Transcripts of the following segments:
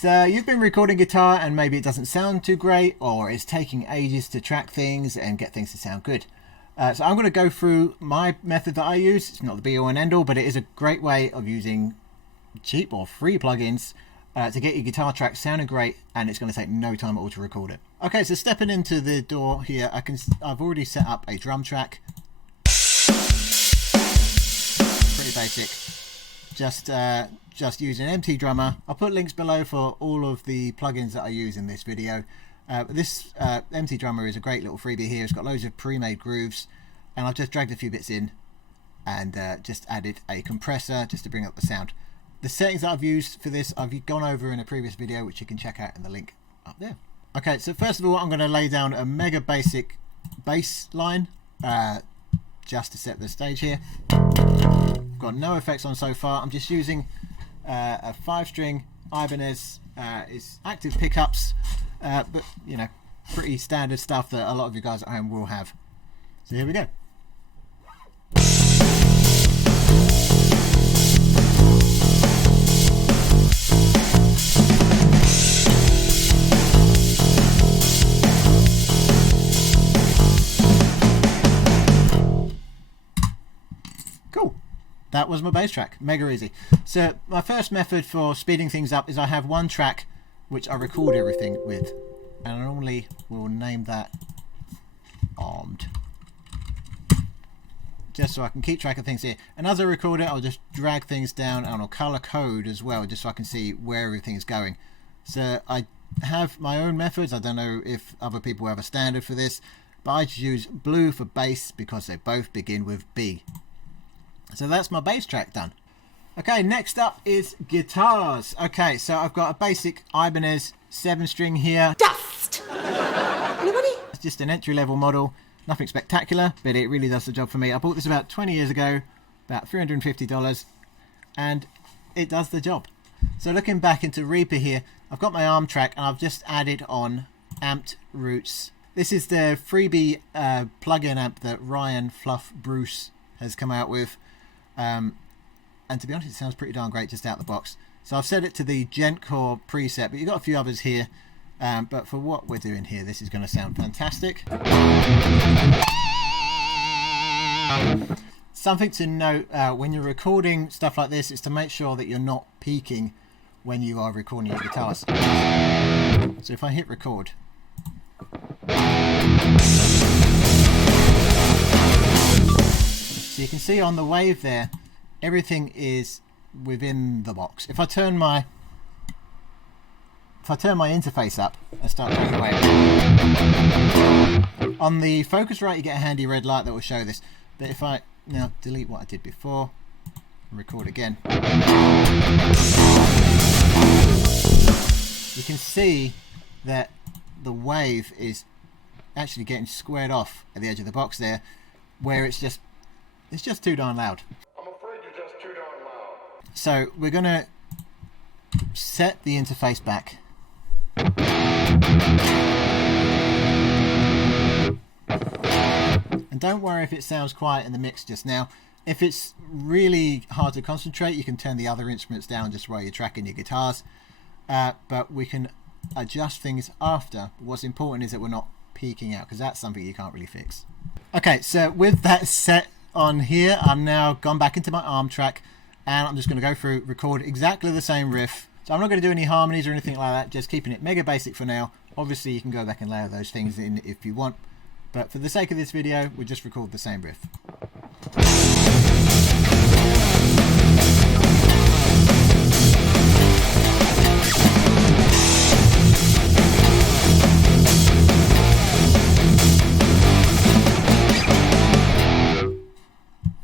So you've been recording guitar and maybe it doesn't sound too great, or it's taking ages to track things and get things to sound good. So I'm going to go through my method that I use. It's not the be all and end all, but it is a great way of using cheap or free plugins to get your guitar track sounding great, and it's going to take no time at all to record it. Okay, so stepping into the door here, I've already set up a drum track. Pretty basic. Just use an empty drummer. I'll put links below for all of the plugins that I use in this video. This empty drummer is a great little freebie here. It's got loads of pre-made grooves, and I've just dragged a few bits in and just added a compressor just to bring up the sound. The settings that I've used for this I've gone over in a previous video, which you can check out in the link up there. Okay, so first of all I'm going to lay down a mega basic bass line just to set the stage here. Got no effects on so far. I'm just using a 5-string Ibanez. It's active pickups, but you know, pretty standard stuff that a lot of you guys at home will have. So here we go. Cool. That was my bass track. Mega easy. So my first method for speeding things up is I have one track which I record everything with, and I normally will name that armed, just so I can keep track of things here. And as I record it, I'll just drag things down and I'll color code as well, just so I can see where everything is going. So I have my own methods. I don't know if other people have a standard for this, but I just use blue for bass because they both begin with B. So that's my bass track done. Okay, next up is guitars. Okay, so I've got a basic Ibanez 7-string here. Dust! Anybody? It's just an entry-level model. Nothing spectacular, but it really does the job for me. I bought this about 20 years ago, about $350, and it does the job. So looking back into Reaper here, I've got my arm track and I've just added on amped roots. This is the freebie plug-in amp that Ryan Fluff Bruce has come out with. And to be honest, it sounds pretty darn great just out the box. So I've set it to the Gentcore preset, but you've got a few others here. But for what we're doing here, this is going to sound fantastic. Something to note when you're recording stuff like this is to make sure that you're not peaking when you are recording your guitars. So if I hit record, so you can see on the wave there, everything is within the box. If I turn my interface up and start playing away, on the Focusrite you get a handy red light that will show this. But if I now delete what I did before and record again, you can see that the wave is actually getting squared off at the edge of the box there, where it's just too darn loud. I'm afraid you're just too darn loud. So we're going to set the interface back. And don't worry if it sounds quiet in the mix just now. If it's really hard to concentrate, you can turn the other instruments down just while you're tracking your guitars. But we can adjust things after. What's important is that we're not peaking out, because that's something you can't really fix. Okay, so with that set on here, I'm now gone back into my arm track, and I'm just going to go through, record exactly the same riff. So I'm not going to do any harmonies or anything like that, just keeping it mega basic for now. Obviously you can go back and layer those things in if you want, but for the sake of this video we'll just record the same riff.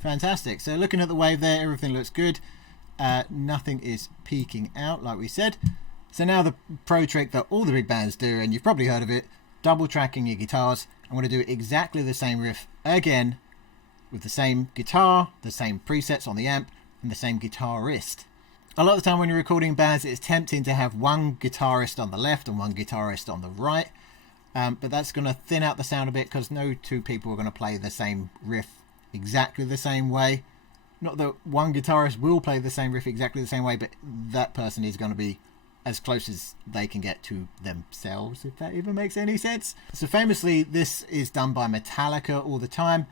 Fantastic. So looking at the wave there, everything looks good. Nothing is peaking out like we said. So now the pro trick that all the big bands do, and you've probably heard of it, double tracking your guitars. I'm going to do exactly the same riff again with the same guitar, the same presets on the amp, and the same guitarist. A lot of the time when you're recording bands, it's tempting to have one guitarist on the left and one guitarist on the right, but that's going to thin out the sound a bit, because no two people are going to play the same riff exactly the same way. Not that one guitarist will play the same riff exactly the same way, but that person is going to be as close as they can get to themselves, if that even makes any sense. So famously, this is done by Metallica all the time.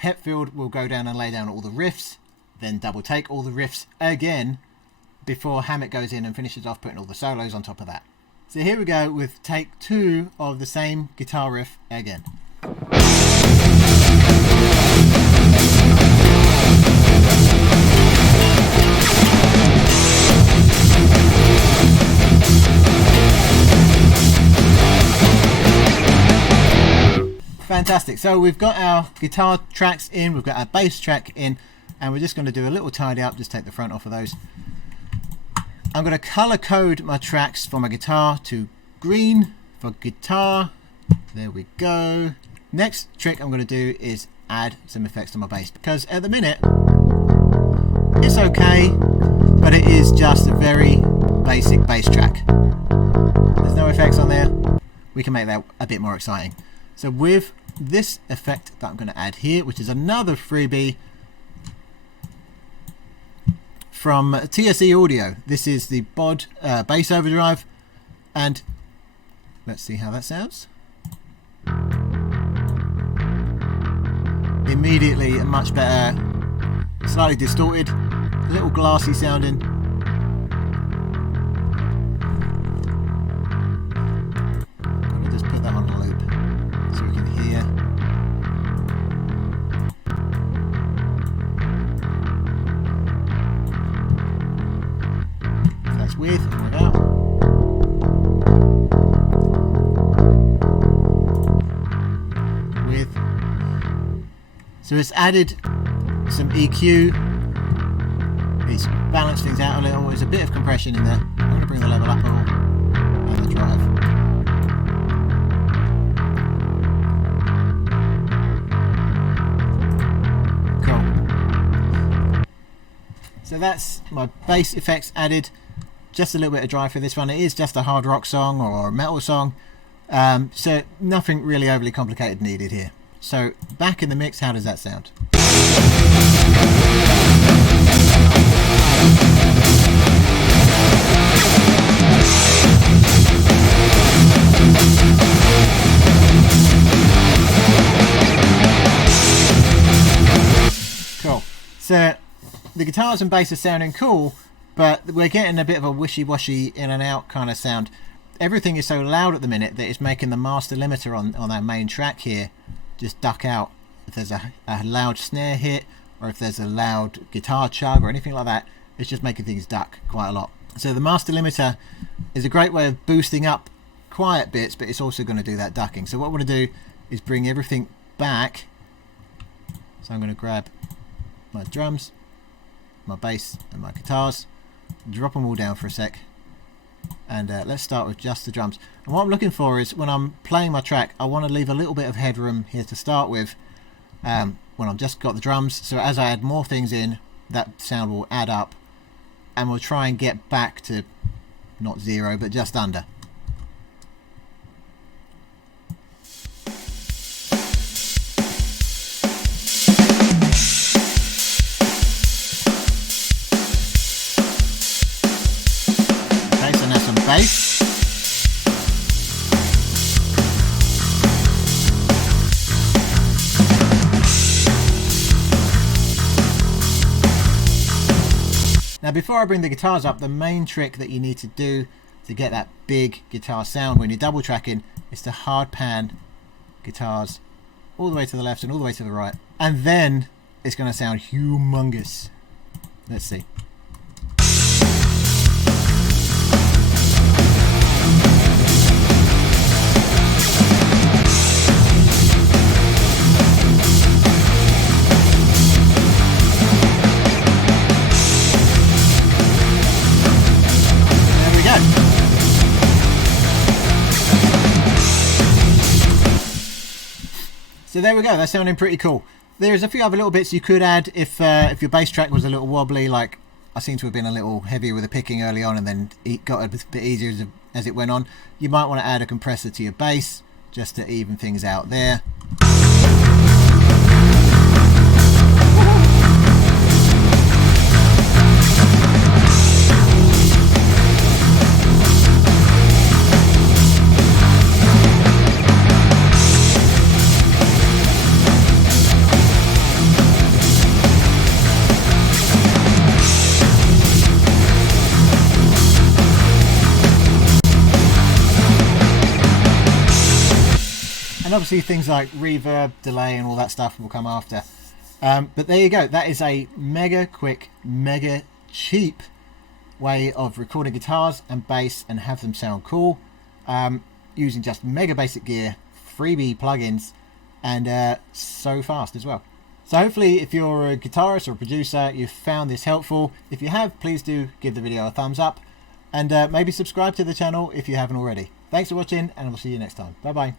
Hetfield will go down and lay down all the riffs, then double take all the riffs again before Hammett goes in and finishes off putting all the solos on top of that. So here we go with take 2 of the same guitar riff again. Fantastic. So we've got our guitar tracks in, we've got our bass track in, and we're just going to do a little tidy up. Just take the front off of those. I'm going to color code my tracks for my guitar to green for guitar. There we go. Next trick I'm going to do is add some effects to my bass, because at the minute it's okay, but it is just a very basic bass track. There's no effects on there. We can make that a bit more exciting. So with this effect that I'm going to add here, which is another freebie from TSE Audio. This is the Bod bass overdrive, and let's see how that sounds. Immediately a much better, slightly distorted, a little glassy sounding. I'm going to just put that on a loop so we can hear. So that's with and without. With. So it's added some EQ. It's balanced things out a little. There's a bit of compression in there. I'm going to bring the level up on the drive. So that's my bass effects added. Just a little bit of drive for this one. It is just a hard rock song or a metal song, so nothing really overly complicated needed here. So back in the mix, how does that sound? Cool. So the guitars and bass are sounding cool, but we're getting a bit of a wishy-washy in and out kind of sound. Everything is so loud at the minute that it's making the master limiter on our main track here just duck out. If there's a loud snare hit, or if there's a loud guitar chug or anything like that, it's just making things duck quite a lot. So the master limiter is a great way of boosting up quiet bits, but it's also going to do that ducking. So what I want to do is bring everything back. So I'm going to grab my drums, my bass and my guitars, drop them all down for a sec, and let's start with just the drums. And what I'm looking for is, when I'm playing my track, I want to leave a little bit of headroom here to start with, when I've just got the drums, so as I add more things in, that sound will add up, and we'll try and get back to not zero but just under. Bass. Now before I bring the guitars up, the main trick that you need to do to get that big guitar sound when you're double tracking is to hard pan guitars all the way to the left and all the way to the right, and then it's going to sound humongous. Let's see. So there we go, that's sounding pretty cool. There's a few other little bits you could add if your bass track was a little wobbly, like I seem to have been a little heavier with the picking early on and then it got a bit easier as it went on. You might want to add a compressor to your bass just to even things out there. and obviously things like reverb, delay, and all that stuff will come after. But there you go. That is a mega quick, mega cheap way of recording guitars and bass and have them sound cool, using just mega basic gear, freebie plugins, and so fast as well. So hopefully if you're a guitarist or a producer, you've found this helpful. If you have, please do give the video a thumbs up, and maybe subscribe to the channel if you haven't already. Thanks for watching, and we'll see you next time. Bye bye.